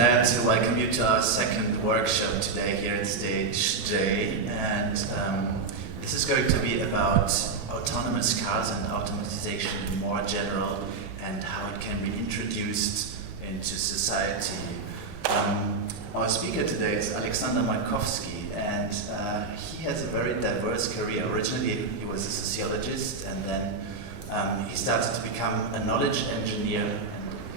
glad to welcome you to our second workshop today here at Stage J, and this is going to be about autonomous cars and automatization in more general and how it can be introduced into society. Our speaker today is Alexander Mankowsky, and he has a very diverse career. Originally he was a sociologist, and then he started to become a knowledge engineer and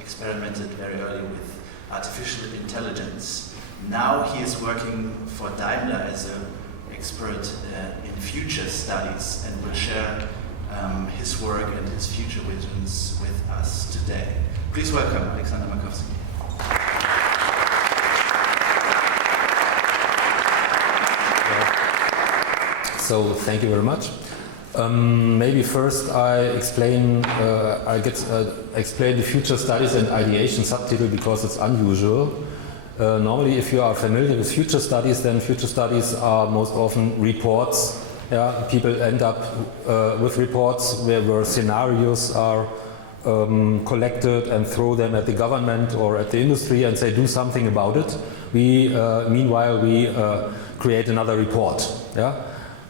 experimented very early with artificial intelligence. Now he is working for Daimler as an expert in future studies and will share his work and his future visions with us today. Please welcome Alexander Mankowsky. So thank you very much. Maybe first I explain the future studies and ideation subtitle because it's unusual. Normally, if you are familiar with future studies, then future studies are most often reports. Yeah, people end up with reports where scenarios are collected and throw them at the government or at the industry and say do something about it. Meanwhile we create another report. Yeah.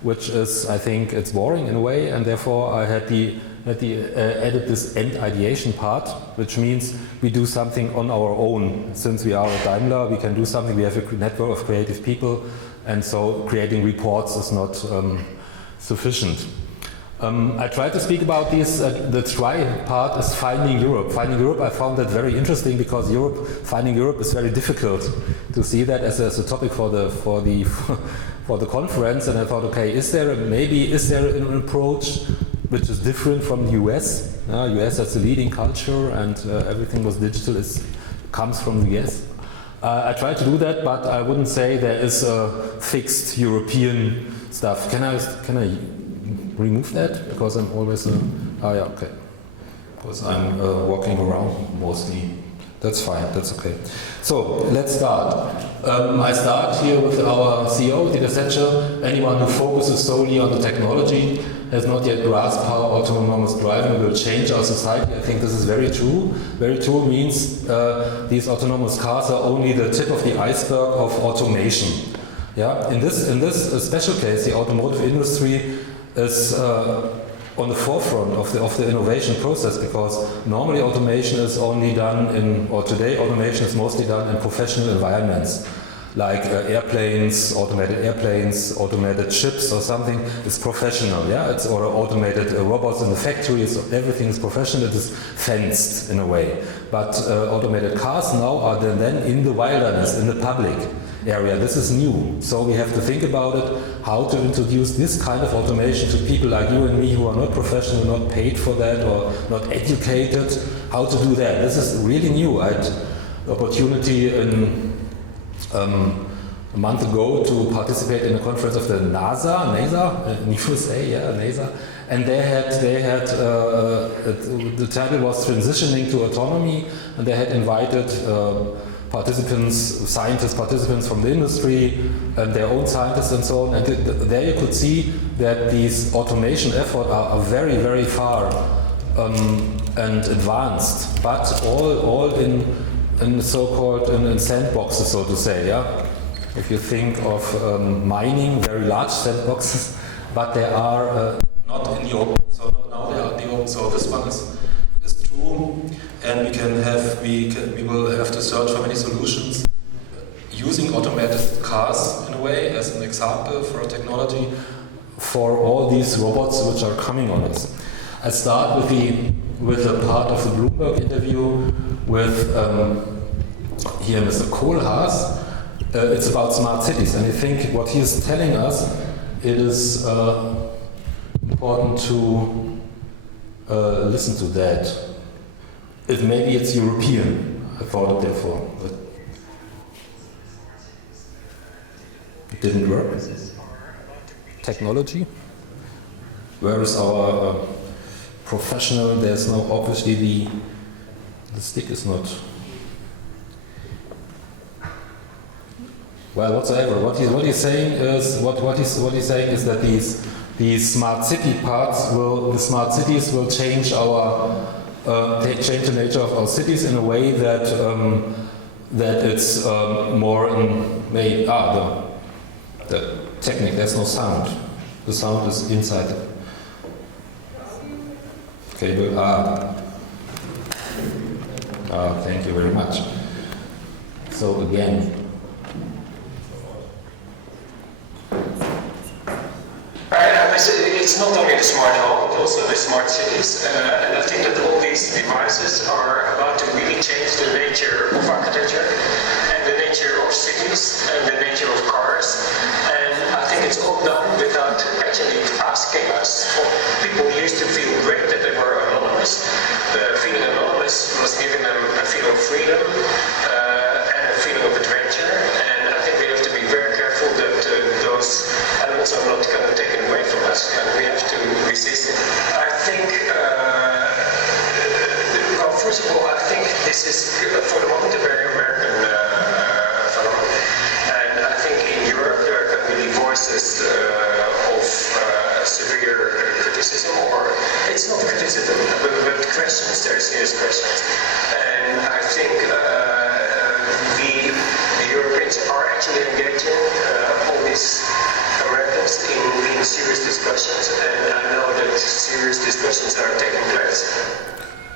Which is, I think, it's boring in a way, and therefore I had added this end ideation part, which means we do something on our own. Since we are at Daimler, we can do something. We have a network of creative people, and so creating reports is not sufficient. I tried to speak about this. The try part is finding Europe. Finding Europe, I found that very interesting because finding Europe is very difficult to see that as a topic for the conference, and I thought, okay, is there an approach which is different from the US? US has a leading culture, and everything was digital comes from the US. I tried to do that, but I wouldn't say there is a fixed European stuff. Can I remove that because I'm always yeah, okay. Because I'm walking around mostly. That's fine, that's okay. So, let's start. I start here with our CEO, Dieter Setscher. Anyone who focuses solely on the technology has not yet grasped how autonomous driving will change our society. I think this is very true. Very true means these autonomous cars are only the tip of the iceberg of automation. Yeah? In this special case, the automotive industry is on the forefront of the innovation process, because normally automation is only done today automation is mostly done in professional environments, like automated airplanes, automated ships or something. It's professional, yeah. Or automated robots in the factories. Everything is professional. It is fenced in a way. But automated cars now are then in the wilderness, in the public area. This is new, so we have to think about it, how to introduce this kind of automation to people like you and me who are not professional, not paid for that, or not educated, how to do that. This is really new. I had the opportunity a month ago to participate in a conference of the NASA in USA, yeah, NASA, and they had the title was Transitioning to Autonomy, and they had invited scientists from the industry and their own scientists and so on, and there you could see that these automation efforts are very, very far and advanced, but all in so-called in sandboxes, so to say, yeah. If you think of mining, very large sandboxes, but they are not in the open. So now they are in the open. So this one is true, and we will have to search for many solutions using automated cars in a way as an example for a technology for all these robots which are coming on us. I start with a part of the Bloomberg interview with here Mr. Kohlhaas. It's about smart cities, and I think what he is telling us, it is important to listen to that. Maybe it's European, I thought it therefore, but it didn't work. Technology? Where is our professional? There's no, obviously the stick is not. Well, whatsoever. What he's saying is that these smart city parts the smart cities will change change the nature of our cities in a way that that it's more in the technique. There's no sound. The sound is inside the cable. Thank you very much. So again. It's not only the smart home, but also the smart cities. And I think that all these devices are about to really change the nature of architecture and the nature of cities and the nature of cars. And I think it's all done without actually asking us. People used to feel great that they were anonymous. Feeling anonymous was giving them a feeling of freedom and a feeling of adventure. And I think we have to be very careful that those elements are not kind of taken away from us, and we have to resist it. I think, well, first of all, I think this is, for the moment, a very American phenomenon. And I think in Europe there are going to be voices of severe criticism, or it's not criticism, but questions, there are serious questions. And I think the Europeans are actually engaging all these Americans in serious discussions, and I know that serious discussions are taking place.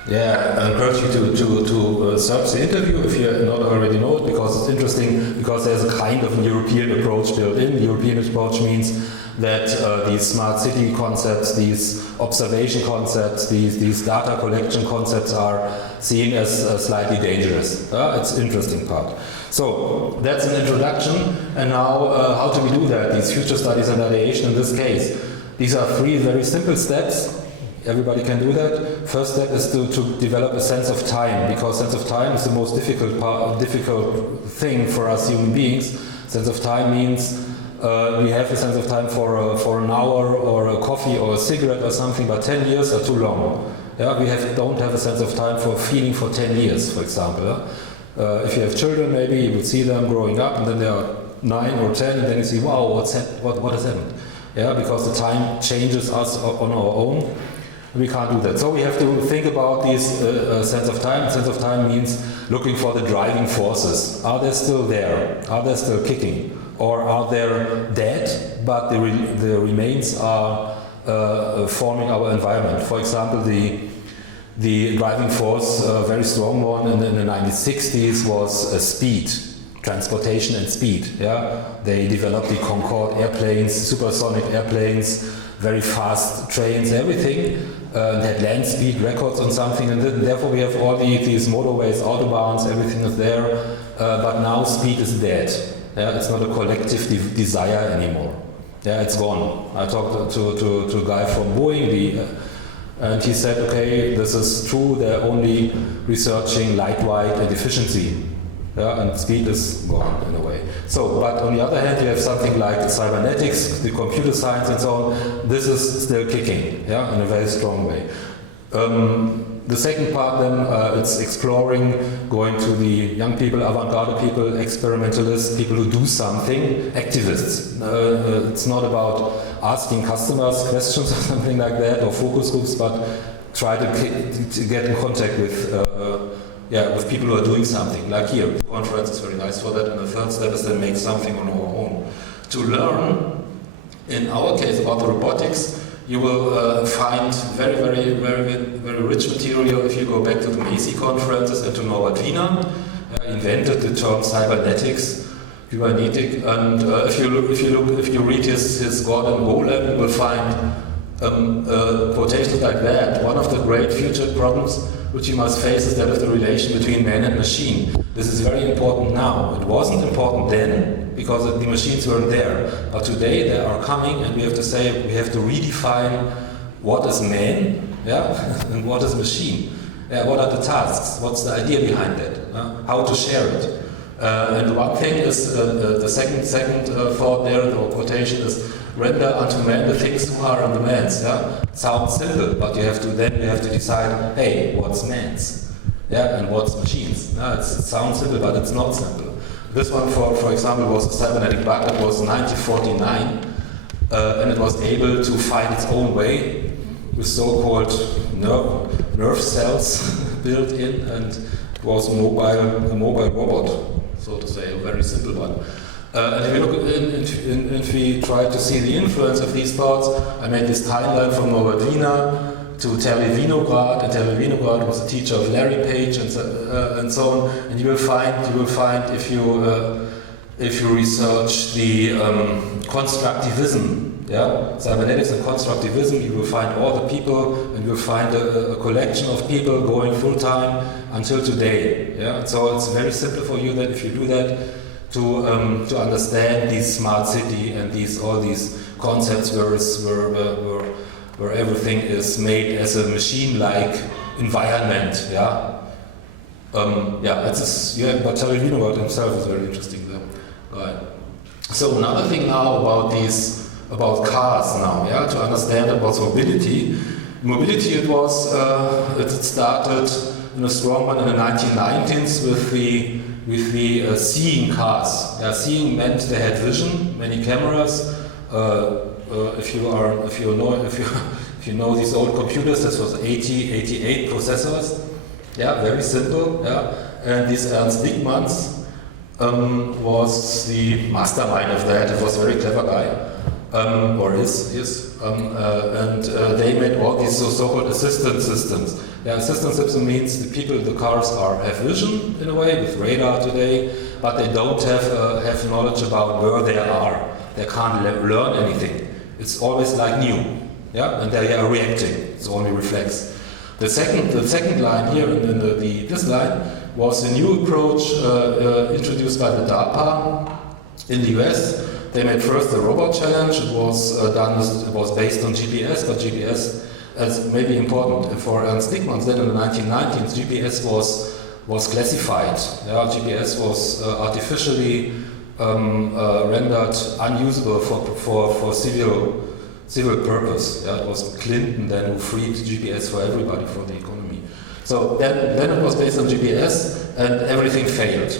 Yeah, I encourage you to search the interview if you not already know it, because it's interesting, because there's a kind of a European approach built in. The European approach means that these smart city concepts, these observation concepts, these data collection concepts are seen as slightly dangerous. It's an interesting part. So that's an introduction, and now how do we do that? These future studies and ideation in this case. These are three very simple steps. Everybody can do that. First step is to develop a sense of time, because sense of time is the most difficult thing for us human beings. Sense of time means we have a sense of time for an hour or a coffee or a cigarette or something, but 10 years are too long. Yeah, we don't have a sense of time for feeling for 10 years, for example. If you have children, maybe you will see them growing up, and then they are 9 or 10, and then you see, wow, what has happened? Yeah, because the time changes us on our own. We can't do that. So we have to think about this sense of time. Sense of time means looking for the driving forces. Are they still there? Are they still kicking? Or are they dead, but the remains are forming our environment? For example, the driving force, a very strong one in the 1960s, was speed, transportation and speed. Yeah, they developed the Concorde airplanes, supersonic airplanes, very fast trains, everything. They had land speed records on something, and therefore we have all these motorways, autobahns, everything is there. But now speed is dead. Yeah, it's not a collective desire anymore. Yeah, it's gone. I talked to a guy from Boeing, and he said, okay, this is true, they're only researching light, weight and efficiency. Yeah, and speed is gone in a way. So, but on the other hand, you have something like cybernetics, the computer science and so on. This is still kicking, yeah, in a very strong way. The second part then, it's exploring, going to the young people, avant-garde people, experimentalists, people who do something, activists. It's not about asking customers questions or something like that, or focus groups, but try to get in contact with people who are doing something. Like here, the conference is very nice for that, and the third step is then make something on our own. To learn, in our case, about the robotics, you will find very, very, very, very rich material if you go back to the Macy conferences and to Norbert Wiener, invented the term cybernetics, cybernetic, and if you read his Gordon Golem, you will find quotations like that. One of the great future problems which you must face is that of the relation between man and machine. This is very important now. It wasn't important then, because the machines weren't there. But today they are coming, and we have to say, we have to redefine what is man, yeah, and what is machine. What are the tasks? What's the idea behind that? How to share it? And one thing is, the second thought there, the quotation is, render unto man the things who are in the man's. Yeah? Sounds simple, but you have to decide, hey, what's man's? Yeah, and what's machines? It sounds simple, but it's not simple. This one, for example, was a cybernetic bug that was 1949, and it was able to find its own way with so-called nerve cells built in, and it was a mobile robot. so to say, a very simple one. And if we look if we try to see the influence of these thoughts, I made this timeline from Norbert Wiener to Terry Winograd, and Terry Winograd was a teacher of Larry Page and so on. And you will find if you research the constructivism, cybernetics and constructivism, you will find all the people, and you will find a collection of people going full time until today. So it's very simple for you that if you do that, to understand this smart city and all these concepts where everything is made as a machine-like environment. But Terry Winograd himself is very interesting there. Right. So another thing now about cars now, to understand about mobility. Mobility, it started in a strong one in the 1990s with the seeing cars. Seeing meant they had vision, many cameras. If you know these old computers, this was 88 processors. Very simple. And this Ernst Dickmanns was the mastermind of that. It was a very clever guy. Or is. And they made all these so-called assistance systems. Assistance system means the cars have vision in a way with radar today, but they don't have knowledge about where they are. They can't learn anything. It's always like new, and they are reacting. It's only reflex. The second line here in this line was a new approach introduced by the DARPA in the US. They made first the robot challenge. It was based on GPS, but GPS is maybe important for Ernst Dickmanns. Then in the 1990s, GPS was classified. GPS was artificially rendered unusable for civil purpose. It was Clinton then who freed GPS for everybody, for the economy. So then it was based on GPS, and everything failed.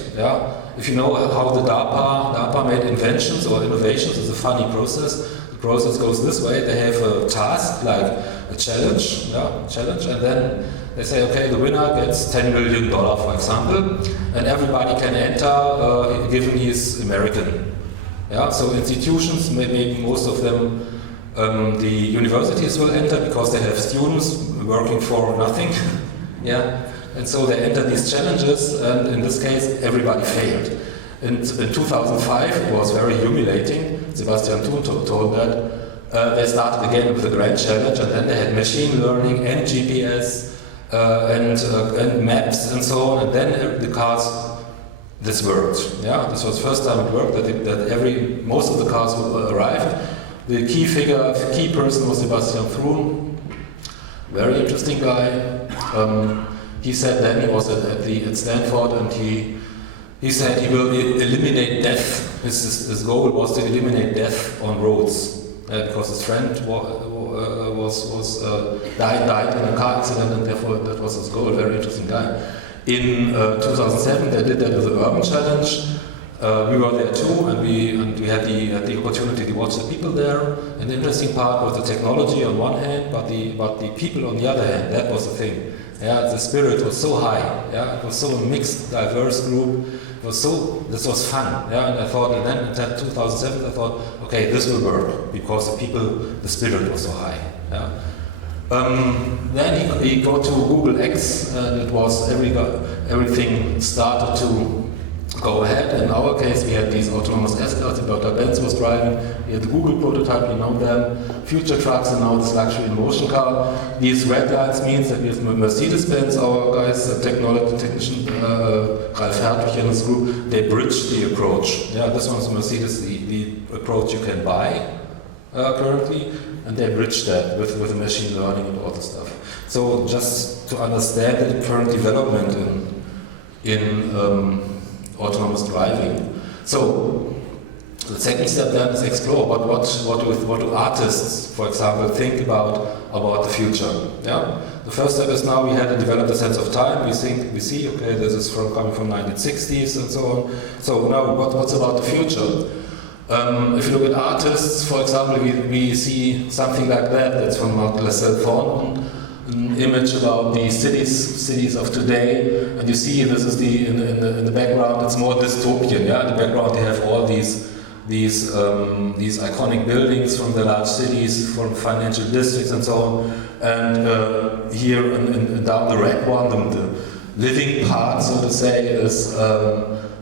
If you know how the DARPA made inventions or innovations, it's a funny process. The process goes this way: they have a task like a challenge, and then they say, okay, the winner gets $10 million, for example, and everybody can enter, given he is American. So institutions, maybe most of them, the universities will enter because they have students working for nothing. And so they enter these challenges, and in this case, everybody failed. In 2005, it was very humiliating. Sebastian Thun told that. They started again with the grand challenge, and then they had machine learning and GPS and maps and so on, and then the cars, this worked. This was the first time it worked, that most of the cars arrived. The key person was Sebastian Thun, very interesting guy. He said then he was at Stanford, and he said he will eliminate death. His goal was to eliminate death on roads, because his friend died in a car accident, and therefore that was his goal. Very interesting guy. In 2007, they did that with the Urban Challenge. We were there too, and we had the opportunity to watch the people there. And the interesting part was the technology on one hand, but the people on the other hand. That was the thing. The spirit was so high. It was so a mixed, diverse group. This was fun. And I thought, and then in 2007, I thought, okay, this will work because the spirit was so high. Then he got to Google X, and it was everything started to go ahead. In our case, we had these autonomous S-cars that Dr. Benz was driving. We had the Google prototype, you know them. Future trucks, and now this luxury in motion car. These red lines means that we have Mercedes-Benz, our guys, technician, Ralf Hertwig and his group, they bridged the approach. This one's Mercedes, the approach you can buy currently, and they bridged that with machine learning and all this stuff. So just to understand the current development in autonomous driving. So the second step then is explore what do artists, for example, think about the future. The first step is now we had to develop a sense of time. We see, okay, this is coming from 1960s and so on. So now what's about the future? If you look at artists, for example, we see something like that. That's from Marc Lassalle Thornton. an image about the cities of today, and you see this is in the background. It's more dystopian. Yeah, in the background they have all these iconic buildings from the large cities, from financial districts and so on. And here and down the red one, the living part, so to say, is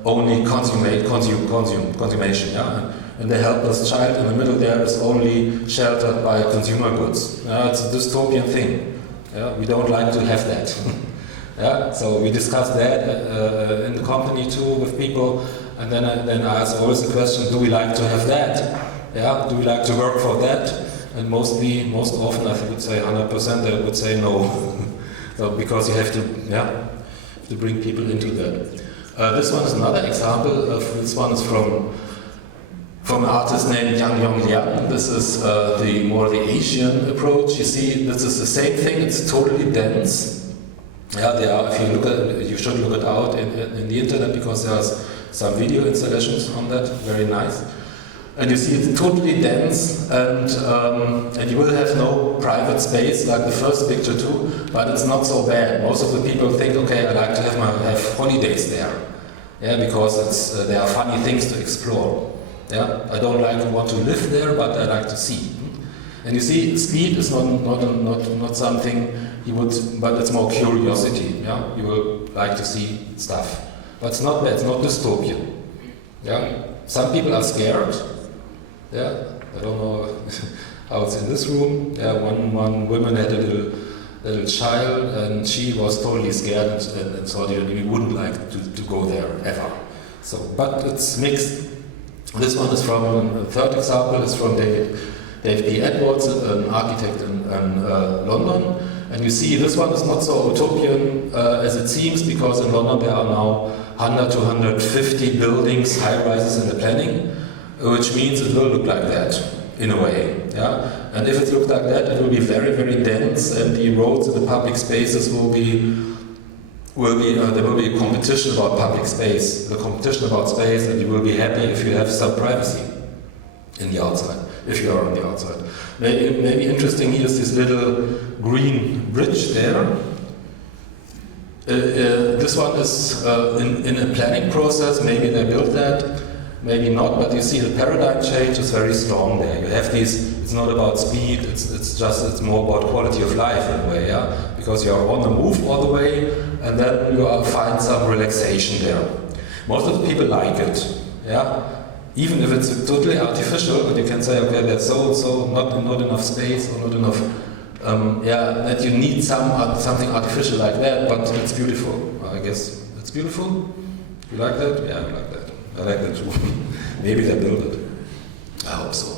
only consummation. Yeah. And the helpless child in the middle there is only sheltered by consumer goods. It's a dystopian thing. Yeah? We don't like to have that. Yeah? So we discuss that in the company too with people, and then I ask always the question: do we like to have that? Yeah? Do we like to work for that? And most often, I would say 100%, they would say no. So because you have to bring people into that. This one is another example. This one is from an artist named Yang Yong Liang. This is the Asian approach. You see, this is the same thing. It's totally dense. Yeah, there are. If you look at, you should look it out in the internet because there's some video installations on that. Very nice. And you see, it's totally dense, and you will have no private space like the first picture too. But it's not so bad. Most of the people think, okay, I like to have holidays there. Yeah, because there are funny things to explore. Yeah, I don't want to live there, but I like to see. And you see, speed is not something you would, but it's more curiosity. Yeah, you will like to see stuff, but it's not bad. It's not dystopian. Yeah, some people are scared. Yeah, I don't know how it's in this room. Yeah, one woman had a little child, and she was totally scared and thought we wouldn't like to go there ever. So, but it's mixed. This one is from, the third example is from David D. Edwards, an architect in London. And you see, this one is not so utopian as it seems, because in London there are now 100 to 150 buildings, high-rises in the planning, which means it will look like that, in a way. Yeah? And if it looks like that, it will be very, very dense, and the roads and the public spaces there will be a competition about public space, the competition about space, and you will be happy if you have some privacy in the outside, if you are on the outside. Maybe interesting here is this little green bridge there. This one is in a planning process. Maybe they built that, maybe not, but you see the paradigm change is very strong there. You have these, it's not about speed, it's more about quality of life in a way, yeah? Because you are on the move all the way, and then you find some relaxation there. Most of the people like it, yeah? Even if it's totally artificial, but you can say, okay, there's so not enough space or not enough, that you need something artificial like that, but it's beautiful. I guess it's beautiful. You like that? Yeah, I like that. I like that too. Maybe they built it. I hope so.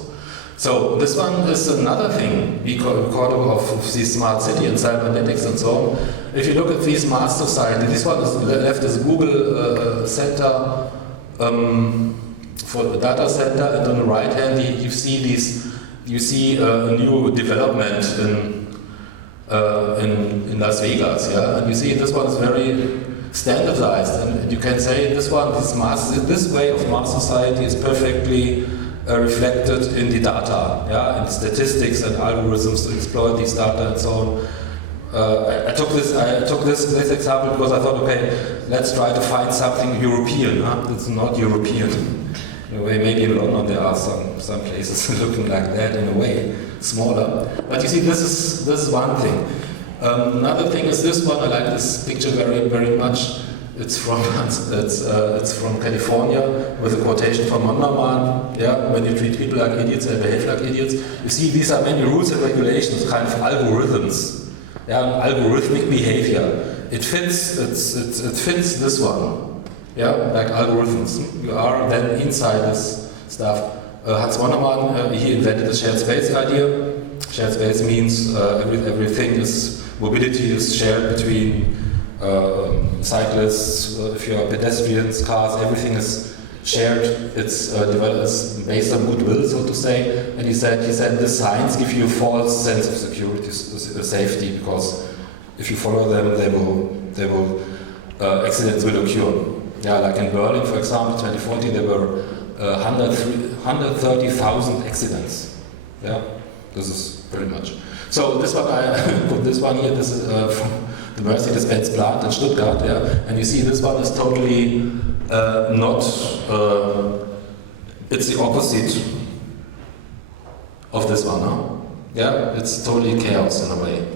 So this one is another thing we call of the smart city and cybernetics and so on. If you look at these mass society, this one is left as Google Center for the data center, and on the right hand you see a new development in Las Vegas, yeah, and you see this one is very standardized, and you can say this way of mass society is perfectly reflected in the data, yeah, in statistics and algorithms to exploit these data and so on. I took this example because I thought, okay, let's try to find something European. It's not European. In a way, maybe in London there are some places looking like that in a way, smaller. But you see, this is one thing. Another thing is this one. I like this picture very, very much. It's from California with a quotation from Mondaman. Yeah, when you treat people like idiots, they behave like idiots. You see, these are many rules and regulations, kind of algorithms. Yeah, algorithmic behavior. It fits this one. Yeah, like algorithms. You are then inside this stuff. Hans Mondaman, he invented the shared space idea. Shared space means mobility is shared between cyclists, if you are pedestrians, cars, everything is shared. It's based on goodwill, so to say. And he said the signs give you a false sense of security, safety, because if you follow them, accidents will occur. Yeah, like in Berlin, for example, 2014, there were 130,000 accidents. Yeah, this is pretty much. So this one, I put this one here, this is from the Mercedes-Benz plant in Stuttgart, yeah? And you see this one is totally not, it's the opposite of this one, huh? Yeah, it's totally chaos in a way.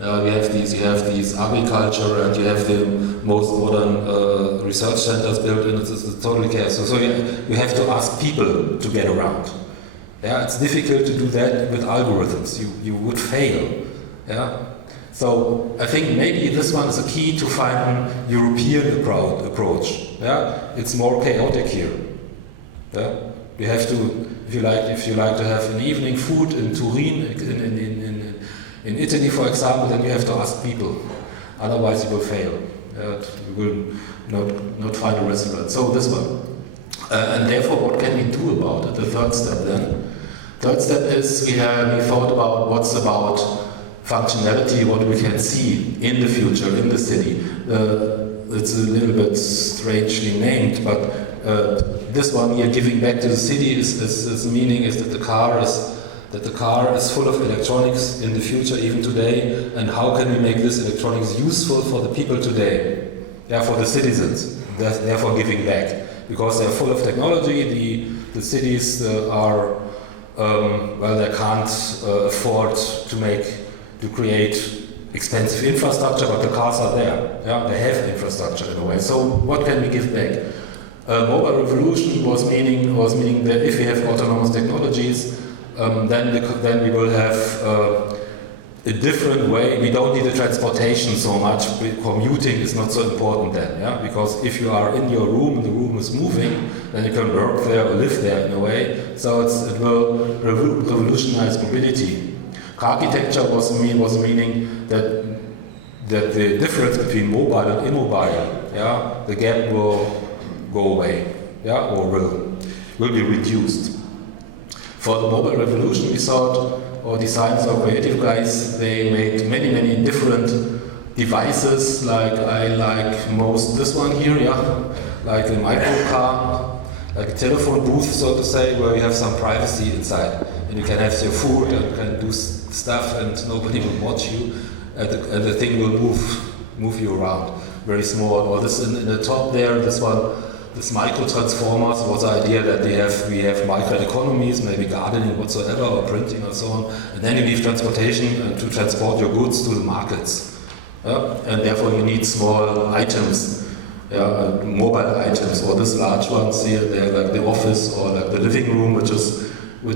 You have these agriculture, and you have the most modern research centers built in. It's totally chaos. So you have to ask people to get around. Yeah, it's difficult to do that with algorithms. You would fail. Yeah. So I think maybe this one is a key to find an European approach. Yeah, it's more chaotic here. Yeah, you have to, if you like to have an evening food in Turin, in Italy, for example, then you have to ask people. Otherwise, you will fail. You will not find a restaurant. So this one, and therefore, what can we do about it? The third step then. Third step is we thought about what's about functionality, what we can see in the future, in the city. It's a little bit strangely named, but this one here, giving back to the city, is meaning is that the car is full of electronics in the future, even today, and how can we make this electronics useful for the people today? Yeah, for the citizens, therefore giving back. Because they're full of technology, the cities are, they can't afford to create expensive infrastructure, but the cars are there. Yeah, they have infrastructure in a way. So what can we give back? Mobile revolution was meaning that if we have autonomous technologies, then we will have a different way. We don't need the transportation so much. Commuting is not so important then, yeah. Because if you are in your room and the room is moving, then you can work there or live there in a way. So it will revolutionize mobility. Architecture was meaning that the difference between mobile and immobile, yeah, the gap will go away, yeah, or will be reduced. For the mobile revolution, we thought, our designers or creative guys, they made many different devices. Like I like most this one here, yeah, like a micro car, like a telephone booth, so to say, where you have some privacy inside, and you can have your food and you can do stuff, and nobody will watch you, and the thing will move you around. Very small. Or this in the top there, this one. This micro transformers was the idea that we have microeconomies, maybe gardening whatsoever, or printing and so on, and then you need transportation to transport your goods to the markets. And therefore you need small items, mobile items, or this large ones here, they're like the office or like the living room, which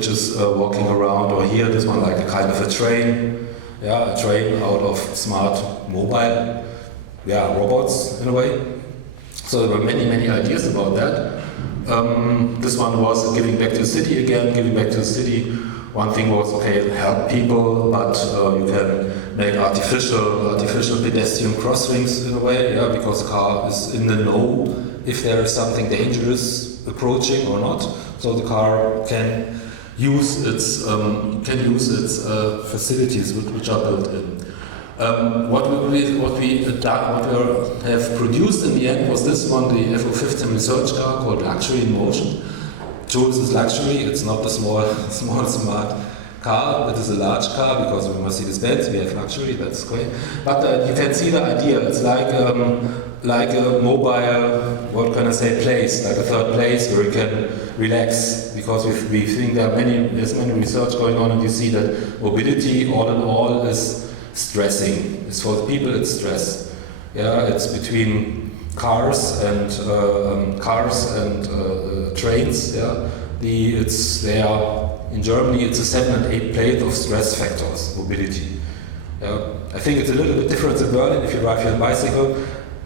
is walking around, or here this one like a kind of a train, a train out of smart mobile, robots in a way. So there were many ideas about that. This one was giving back to the city again, giving back to the city. One thing was, okay, help people, but you can make artificial pedestrian crossings in a way, because the car is in the know if there is something dangerous approaching or not. So the car can use its facilities which are built in. What we have produced in the end was this one, the FO15 research car called Luxury in Motion. Choose is luxury, it's not the small smart car, it is a large car, because we Mercedes-Benz, we have luxury, that's great. But you can see the idea, it's like a mobile, what can I say, place, like a third place where you can relax, because we think there's many research going on, and you see that mobility, all in all, is stressing. It's for the people, it's stress. Yeah, it's between cars and trains. Yeah, in Germany it's a 7 and 8 plate of stress factors. Mobility. Yeah, I think it's a little bit different in Berlin. If you ride your bicycle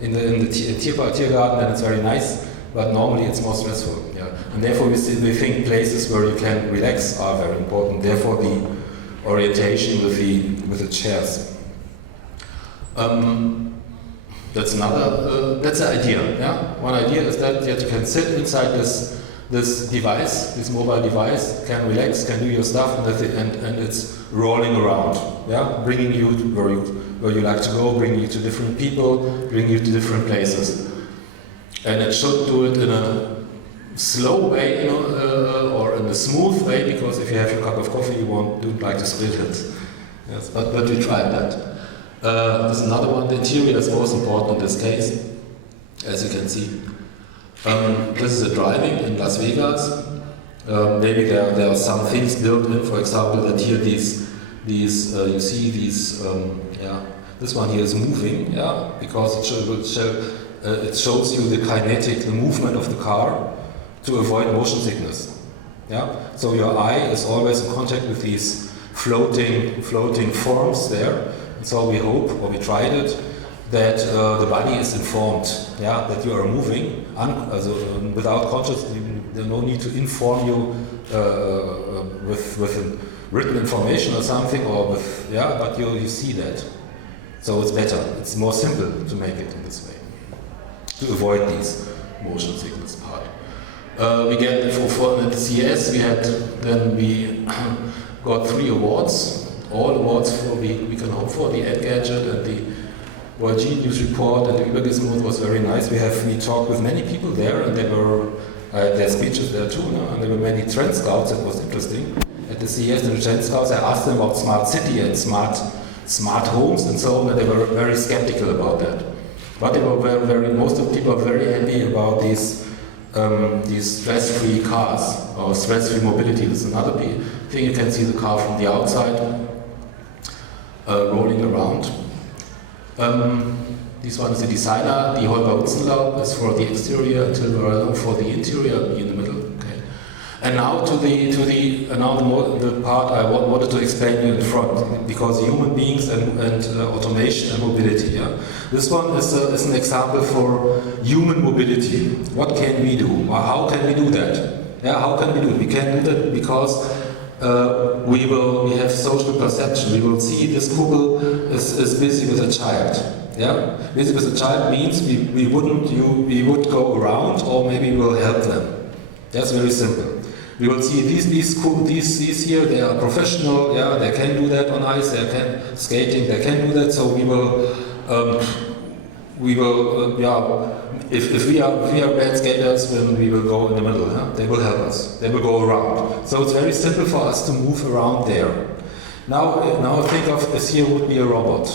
in the Tiergarten, then it's very nice. But normally it's more stressful. Yeah, and therefore we think places where you can relax are very important. Therefore the orientation with the chairs. That's the idea. Yeah, one idea is that you can sit inside this device, this mobile device, can relax, can do your stuff, and it's rolling around. Yeah, bringing you to where you like to go, bringing you to different people, bringing you to different places, and it should do it in a slow way, or in a smooth way, because if you have your cup of coffee, you don't like to spill it. Yes, but we tried that. There's another one. The interior is most important in this case, as you can see. This is a driving in Las Vegas. Maybe there are some things built in. For example, that here these you see these. This one here is moving. Yeah, because it shows you the kinetic, the movement of the car to avoid motion sickness. Yeah, so your eye is always in contact with these floating forms there. And so we hope, or we tried it, that the body is informed, yeah, that you are moving, without consciousness. There's no need to inform you with written information or something, or with, but you see that. So it's better. It's more simple to make it in this way, to avoid these motion sickness part. We get for the CES. We got 3 awards. All awards we can hope for. The Engadget and the YG News Report and the Übergizmo was very nice. We talked with many people there, and they were their speeches there too. No? And there were many trend scouts. That was interesting. At the CES, the trend scouts, I asked them about smart city and smart homes and so on, and they were very skeptical about that. But they were most of the people are very happy about these stress-free cars or stress-free mobility. This is another thing. You can see the car from the outside rolling around. This one is the designer. The Holger Utzenlaub is for the exterior, until we're for the interior in the middle. Okay. And now the part I wanted to explain you in front, because human beings and automation and mobility. Yeah. This one is an example for human mobility. What can we do? Or how can we do that? Yeah, how can we do it? We can do that because we have social perception. We will see this couple is busy with a child. Yeah, busy with a child means we would go around, or maybe we'll help them. That's very simple. We will see these here. They are professional. Yeah, they can do that on ice. They can skating. They can do that. So we will. If we are bad skaters, then we will go in the middle. Huh? They will help us. They will go around. So it's very simple for us to move around there. Now think of this here would be a robot.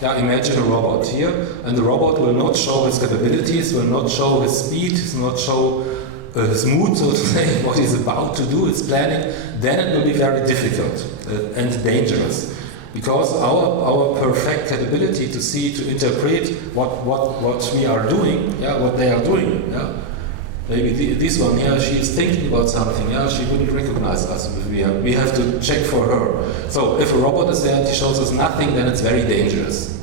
Yeah, imagine a robot here, and the robot will not show his capabilities, will not show his speed, will not show his mood, so to say, what he's about to do, his planning. Then it will be very difficult and dangerous. Because our perfect capability to see, to interpret what we are doing, what they are doing, maybe this one, she is thinking about something, she wouldn't recognize us. We have to check for her. So if a robot is there and he shows us nothing, then it's very dangerous.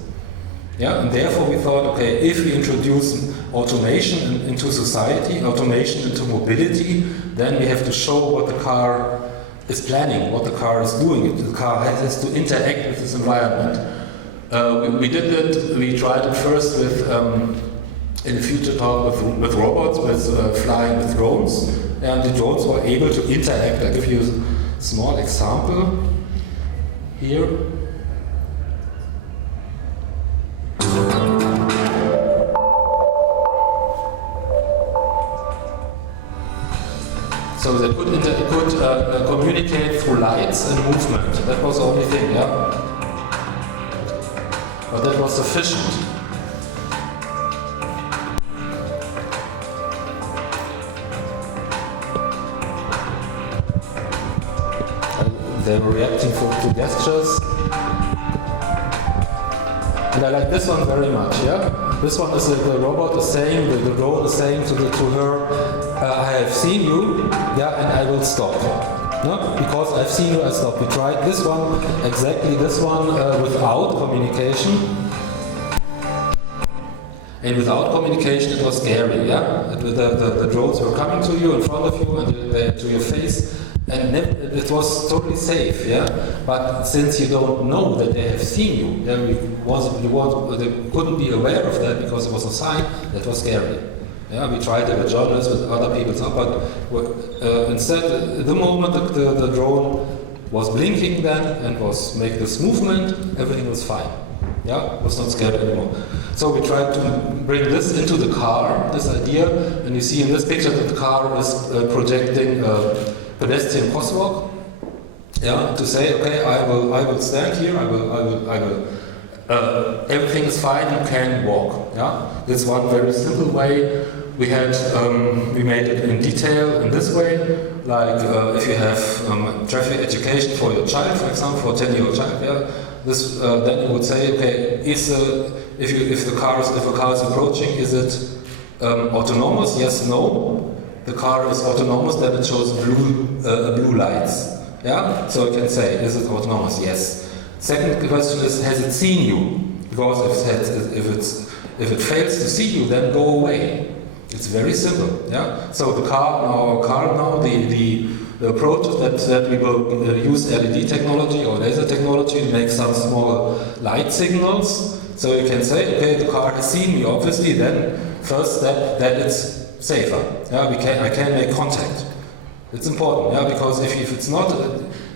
Yeah, and therefore we thought, okay, if we introduce automation into society, automation into mobility, then we have to show what the car is planning, what the car is doing. The car has to interact with this environment. We did it. We tried it first with in the future talk with robots, with flying with drones, and the drones were able to interact. I'll give you a small example here. So they could communicate through lights and movement. That was the only thing, But that was sufficient. They were reacting to gestures. And I like this one very much, This one is the robot is saying, the drone is saying to her, I have seen you, and I will stop. No? Because I've seen you, I stop. We tried this one, exactly this one, without communication. And without communication it was scary, The drones were coming to you, in front of you, and to your face. And it was totally safe, But since you don't know that they have seen you, then they couldn't be aware of that because it was a sign. That was scary. We tried it with journalists, with other people, but instead, the moment the drone was blinking then and was making this movement, everything was fine. It was not scary anymore. So we tried to bring this into the car, this idea, and you see in this picture that the car is projecting pedestrian crosswalk. Yeah, to say, okay, I will stand here, everything is fine, you can walk. Yeah, this one very simple way. We made it in detail in this way, like if you have traffic education for your child, for example, for a 10-year-old child, yeah, this then you would say, okay, if a car is approaching, is it autonomous? Yes, no. The car is autonomous, then it shows blue lights. Yeah, so you can say, is it autonomous? Yes. Second question is, has it seen you? Because if it fails to see you, then go away. It's very simple. Yeah. So the car now, the approach is that we will use LED technology or laser technology to make some small light signals. So you can say, okay, the car has seen me. Obviously, then first step that it's safer. Yeah, I can make contact. It's important, yeah, because if it's not,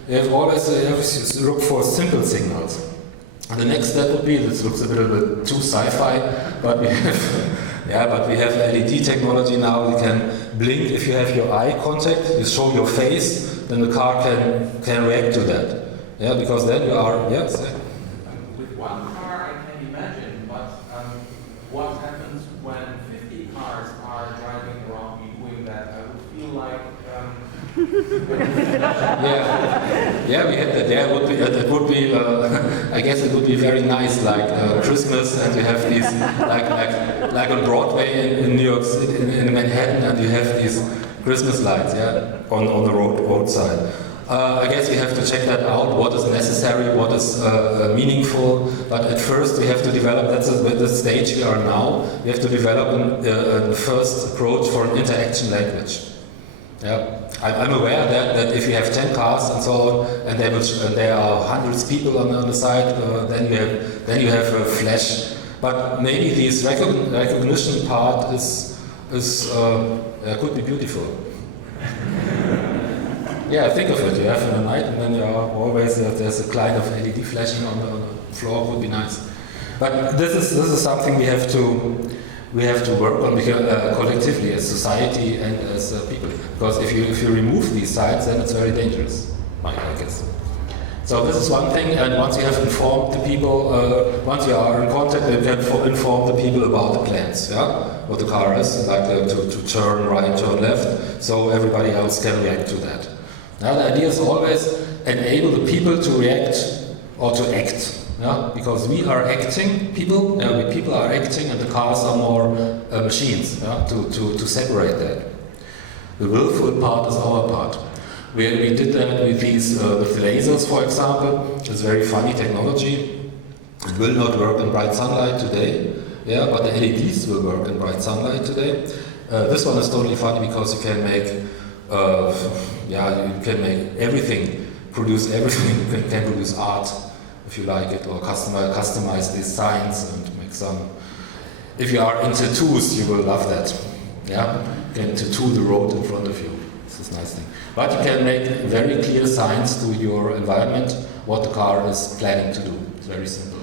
you have always to look for simple signals. And the next step would be, this looks a little bit too sci-fi, but we have LED technology now. You can blink if you have your eye contact. You show your face, then the car can react to that. Yeah, because then you are With one car, I can imagine, but what happens when 50 cars are driving around me doing that? I would feel like. Yeah, we had that. Yeah, it would be. I guess it would be very nice, like Christmas, and you have these, like on Broadway in New York City, in Manhattan, and you have these Christmas lights, yeah, on the roadside. I guess we have to check that out. What is necessary? What is meaningful? But at first, we have to develop. That's the stage we are now. We have to develop a first approach for an interaction language. Yeah, I'm aware that if you have 10 cars and so on, and there are hundreds of people on the side, then you have a flash. But maybe this recognition part could be beautiful. Yeah, think of it. You have in the night, and then you are always there's a kind of LED flashing on the floor. Would be nice. But this is something we have to work on collectively as society and as people. Because if you remove these sites, then it's very dangerous, I guess. So this is one thing, and once you have informed the people, once you are in contact, you can inform the people about the plans, yeah? What the car is, like to turn right, turn left, so everybody else can react to that. Now the idea is always enable the people to react or to act. Yeah, because we are acting, people are acting, and the cars are more machines. Yeah, to separate that. The willful part is our part. We did that with with lasers, for example. It's very funny technology. It will not work in bright sunlight today. Yeah, but the LEDs will work in bright sunlight today. This one is totally funny because you can make, you can make everything, produce everything. You can produce art, if you like it, or customize these signs and make some. If you are into tattoos, you will love that. Yeah, you can tattoo the road in front of you. This is a nice thing. But you can make very clear signs to your environment what the car is planning to do. It's very simple.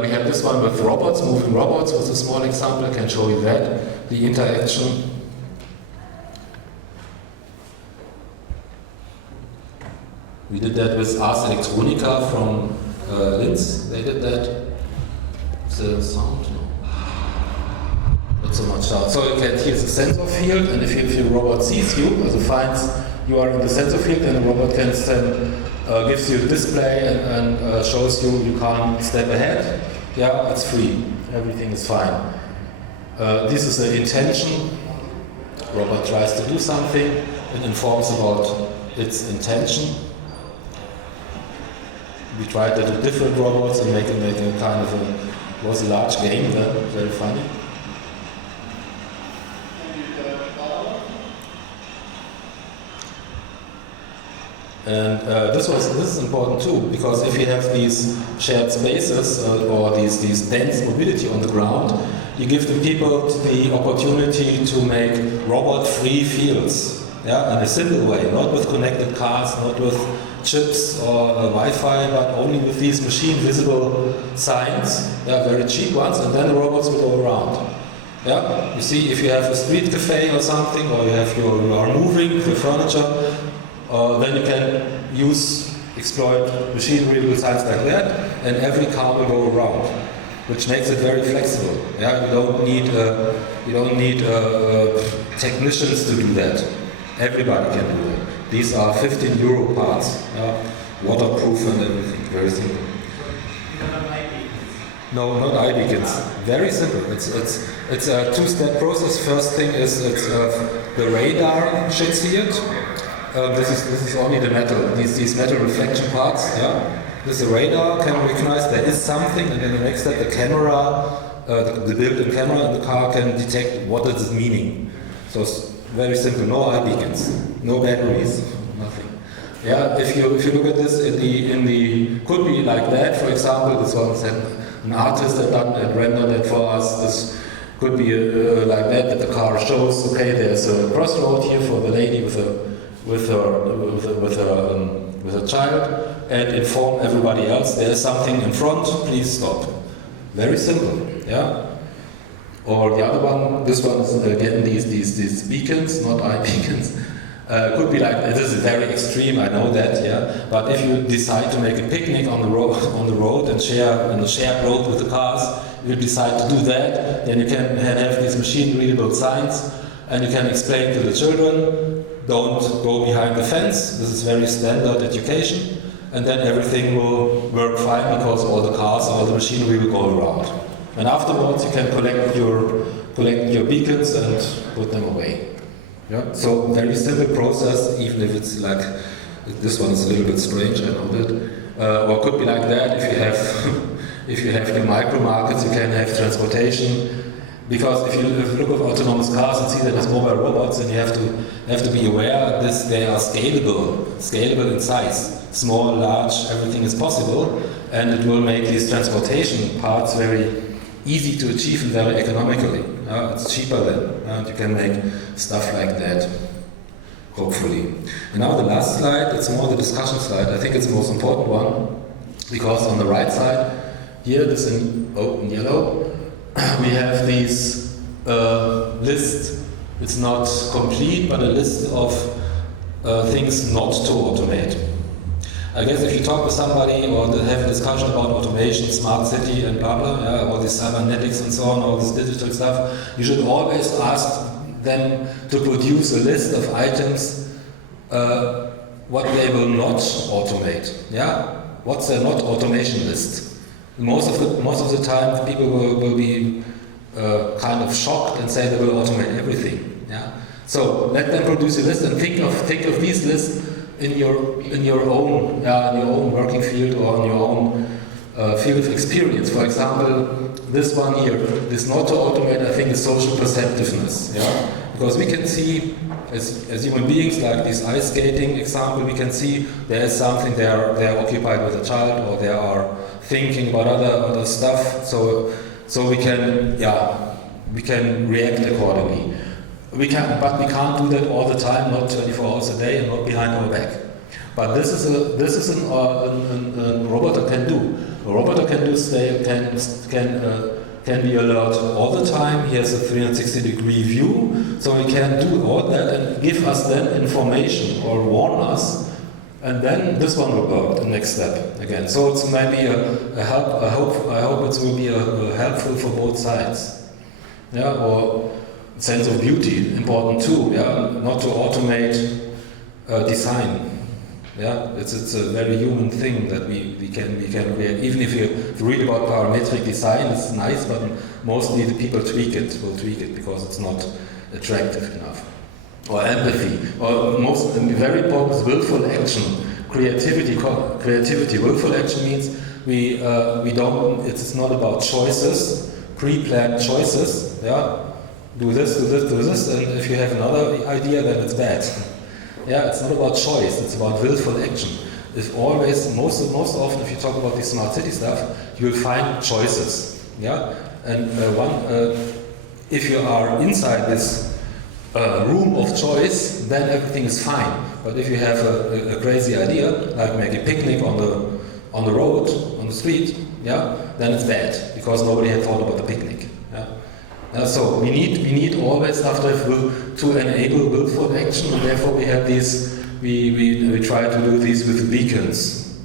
We have this one with robots, moving robots. Was a small example. I can show you that. The interaction. We did that with Ars Electronica from Linz. They did that. The sound, no. Not so much sound. So you can hear the sensor field, and if your robot sees you, also finds you are in the sensor field, then the robot can gives you the display and shows you can't step ahead. Yeah, it's free. Everything is fine. This is the intention. Robot tries to do something. It informs about its intention. We tried that with different robots and making a kind of was a large game then, very funny. And this is important too, because if you have these shared spaces or these dense mobility on the ground, you give the people the opportunity to make robot-free fields, yeah, in a simple way, not with connected cars, not with chips or Wi-Fi, but only with these machine-visible signs, yeah, very cheap ones, and then the robots will go around. Yeah, you see, if you have a street cafe or something, or you are moving the furniture, then you can exploit machine readable signs like that, and every car will go around, which makes it very flexible. Yeah, you don't need technicians to do that. Everybody can do it. These are 15 euro parts, waterproof and everything. Very simple. No, not iBeacons. Very simple. It's a two-step process. First thing is the radar should see it. This is only the metal. These metal reflection parts. Yeah. This radar can recognize there is something, and then the next step, the camera, the built-in camera in the car can detect what is it meaning. So it's very simple. No iBeacons, no batteries, nothing. Yeah. If you look at this in the could be like that. For example, this one said. An artist had done and rendered it for us. This could be like that the car shows. Okay, there's a crossroad here for the lady with a child, and inform everybody else there's something in front. Please stop. Very simple, yeah. Or the other one. This one is again these beacons, not iBeacons. Could be like this is very extreme. I know that, yeah. But if you decide to make a picnic on the road and share in a shared road with the cars, if you decide to do that, then you can have these machine-readable signs, and you can explain to the children, don't go behind the fence. This is very standard education, and then everything will work fine because all the cars, all the machinery will go around. And afterwards, you can collect your beacons and put them away. Yeah. So very simple process, even if it's like this one is a little bit strange, I know that. Or it could be like that if you have the micro markets, you can have transportation. Because if you look at autonomous cars and see that as mobile robots, then you have to be aware that they are scalable in size. Small, large, everything is possible, and it will make these transportation parts very easy to achieve and very economically. It's cheaper then, and you can make stuff like that, hopefully. And now the last slide, it's more the discussion slide. I think it's the most important one, because on the right side, here, this in yellow, we have these list. It's not complete, but a list of things not to automate. I guess if you talk with somebody or have a discussion about automation, smart city and blah blah, yeah, all this cybernetics and so on, all this digital stuff, you should always ask them to produce a list of items what they will not automate. Yeah, what's their not automation list? Most of the time, people will be kind of shocked and say they will automate everything. Yeah, so let them produce a list and think of these lists in your own working field or in your own field of experience. For example, this one here, this not to automate, I think is social perceptiveness. Yeah, because we can see as human beings, like this ice skating example, we can see there is something they are occupied with a child, or they are thinking about other stuff. So we can react accordingly. But we can't do that all the time, not 24 hours a day, and not behind our back. But this is a robot can do. A robot can be alert all the time. He has a 360-degree view, so he can do all that and give us then information or warn us, and then this one will work. The next step again. So it's maybe a help. I hope it will be helpful for both sides. Yeah, or sense of beauty, important too. Yeah, not to automate design. Yeah, it's a very human thing that we can react. Even if you read about parametric design, it's nice, but mostly the people will tweak it because it's not attractive enough. Or empathy, or very important is willful action, creativity. Willful action means we don't. It's not about choices, pre-planned choices. Yeah. Do this, and if you have another idea, then it's bad. Yeah, it's not about choice, it's about willful action. It's always, most often, if you talk about this smart city stuff, you will find choices. Yeah, and if you are inside this room of choice, then everything is fine. But if you have a crazy idea, like make a picnic on the road, on the street, yeah, then it's bad because nobody had thought about the picnic. So we need always stuff to enable willful action, and therefore we have these we try to do this with beacons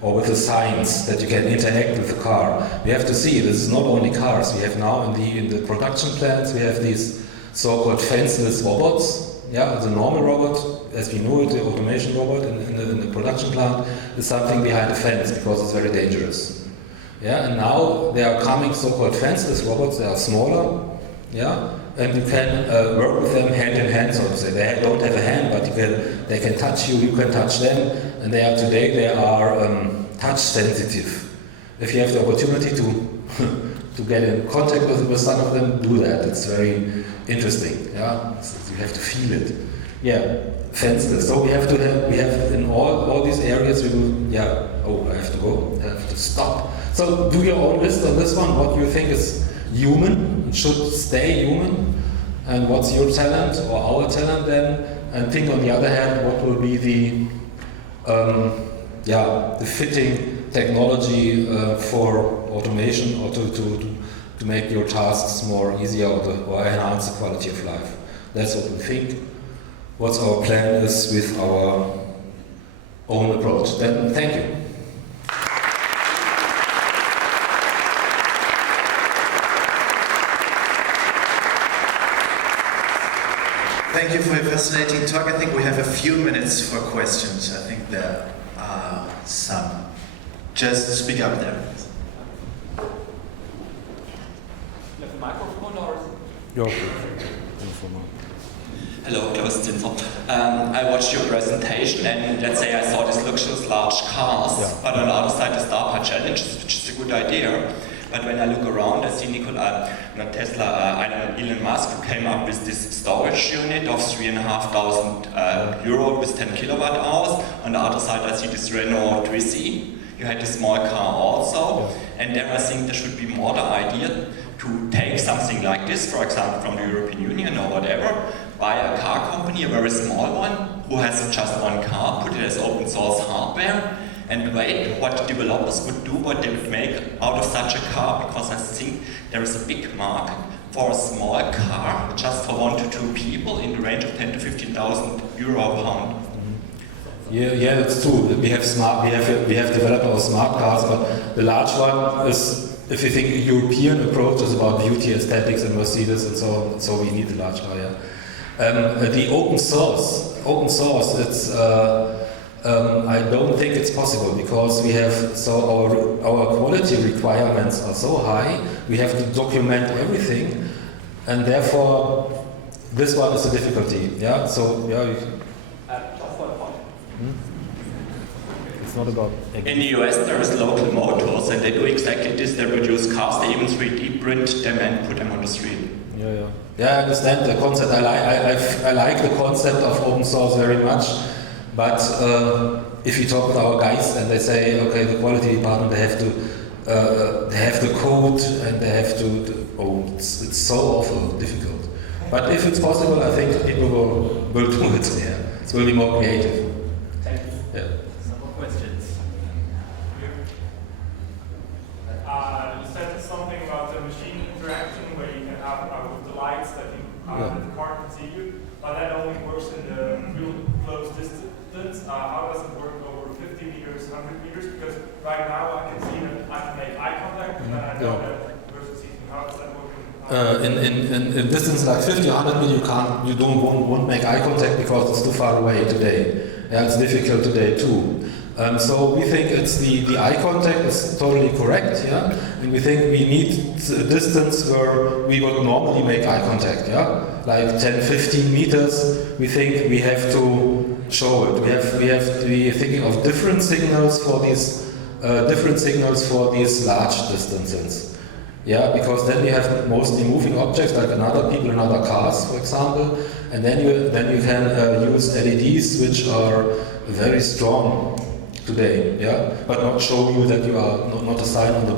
or with the signs that you can interact with the car. We have to see this is not only cars. We have now in the production plants we have these so-called fenceless robots. Yeah, the normal robot, as we know it, the automation robot in the production plant is something behind a fence because it's very dangerous. Yeah, and now there are coming so-called fenceless robots. They are smaller. Yeah, and you can work with them hand in hand, so to say. They don't have a hand, but they can touch you. You can touch them, and today they are touch sensitive. If you have the opportunity to get in contact with some of them, do that. It's very interesting. Yeah, so you have to feel it. Yeah, fenceless. So we have in all these areas. We do. Yeah. Oh, I have to go. I have to stop. So do your own list on this one. What you think is human? It should stay human. And what's your talent or our talent then? And think on the other hand, what will be the fitting technology for automation or to make your tasks more easier or enhance the quality of life. That's what we think. What our plan is with our own approach. Then, thank you. Thank you for your fascinating talk. I think we have a few minutes for questions. I think there are some. Just speak up there. You have a microphone or? Hello, Klaus Zinser. I watched your presentation and let's say I saw these luxurious large cars, but on the other side the Starpa Challenge, which is a good idea. But when I look around, I see Elon Musk, who came up with this storage unit of 3,500 euro with 10 kilowatt hours. On the other side, I see this Renault Twizy. You had a small car also, and there I think there should be more the idea to take something like this, for example, from the European Union or whatever, buy a car company, a very small one, who has just one car, put it as open source hardware, and wait what developers would do, what they would make out of such a car, because I think there is a big market for a small car, just for 1 to 2 people, in the range of 10 to 15,000 euro a pound. Yeah, that's true. We have developed our smart cars, but the large one is, if you think a European approach is about beauty, aesthetics, and Mercedes, and so on. So we need the large car. Yeah. The open source. It's. I don't think it's possible because we have our quality requirements are so high. We have to document everything, and therefore this one is a difficulty. Yeah. So yeah. It's not about. In the US, there is local motors, and they do exactly this. They produce cars. They even 3D print them and put them on the street. Yeah. I understand the concept. I like the concept of open source very much. But if you talk with our guys and they say, okay, the quality department, they have the code and they have to. It's so awful difficult. But if it's possible, I think people will do it. Yeah, it will be more creative. Yeah. Some more questions. You said something about the machine interaction where you can have with the lights that the car can see you, but that only works in the real close distance. How does it work over 50 meters, 100 meters? Because right now I can see that I can make eye contact, and then I know that the person sees me. How does that work? In distance like 50 or 100 meters, you won't make eye contact because it's too far away today. Yeah, it's difficult today too. So we think it's the eye contact is totally correct, yeah, and we think we need a distance where we would normally make eye contact, yeah, like 10-15 meters. We think we have to show it. We have to be thinking of different signals for these large distances. Yeah, because then you have mostly moving objects like people in other cars, for example, and then you can use LEDs which are very strong today. Yeah, but not show you that you are not a sign on the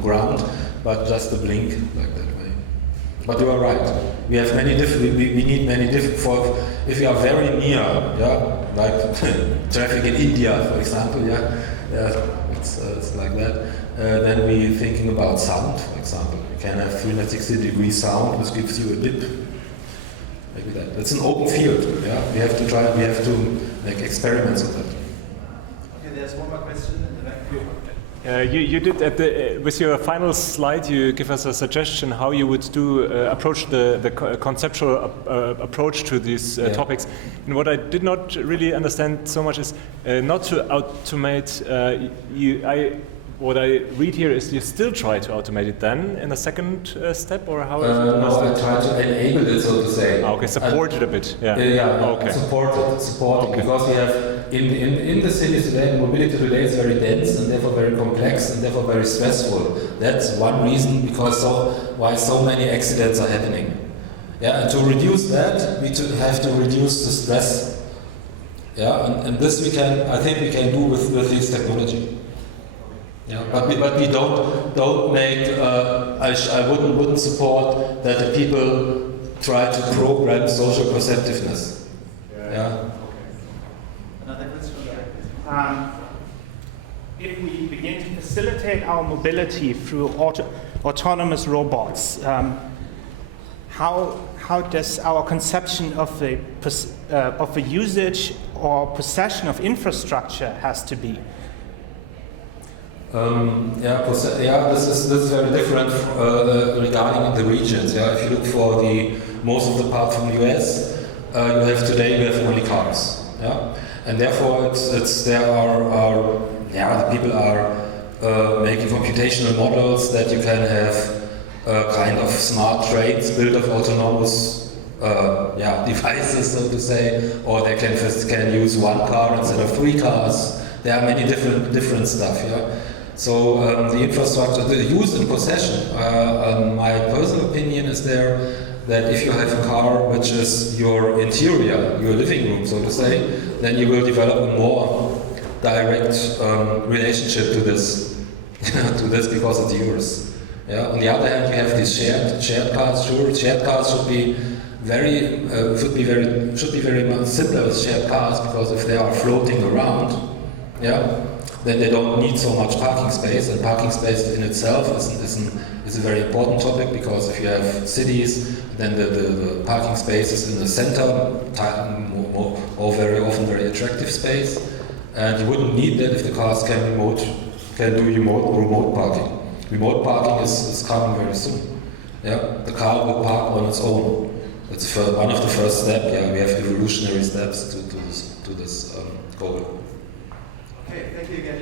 ground, but just a blink like that way. But you are right. We have many different. We need many different. For if you are very near, yeah, like traffic in India, for example, it's like that. Then we're thinking about sound, for example. You can have 360-degree sound, which gives you a dip. maybe that. It's an open field. Yeah, we have to try. We have to make experiments with it. Okay, there's one more question in the back. You did at the with your final slide. You give us a suggestion how you would approach the conceptual approach to these topics. And what I did not really understand so much is not to automate. What I read here is you still try to automate it then in the second step, or how is it? No, I try to enable it, so to say. Okay, support it a bit. Yeah. Okay. Support it, because we have in the cities today, mobility today is very dense and therefore very complex and therefore very stressful. That's one reason why so many accidents are happening. Yeah, and to reduce that, we have to reduce the stress. Yeah, and this I think we can do with this technology. Yeah, but we don't make. I wouldn't support that the people try to program social perceptiveness. Yeah. Another question? If we begin to facilitate our mobility through autonomous robots, how does our conception of the usage or possession of infrastructure has to be? This is very different regarding the regions. Yeah, if you look for most of the part from the US, you have only cars. Yeah, and therefore the people are making computational models that you can have kind of smart trains built of autonomous devices, so to say, or they can use one car instead of 3 cars. There are many different stuff. Yeah. So the infrastructure, the use and possession, my personal opinion is that if you have a car which is your interior, your living room, so to say, then you will develop a more direct relationship to this, because it's yours. Yeah. On the other hand, you have these shared cars. Sure, shared cars should be very much simpler with shared cars, because if they are floating around, then they don't need so much parking space, and parking space in itself is a very important topic, because if you have cities, then the parking spaces in the center are very often very attractive space, and you wouldn't need that if the cars can do remote parking. Remote parking is coming very soon. Yeah, the car will park on its own. It's one of the first steps. Yeah, we have evolutionary steps to this goal. Okay, thank you again.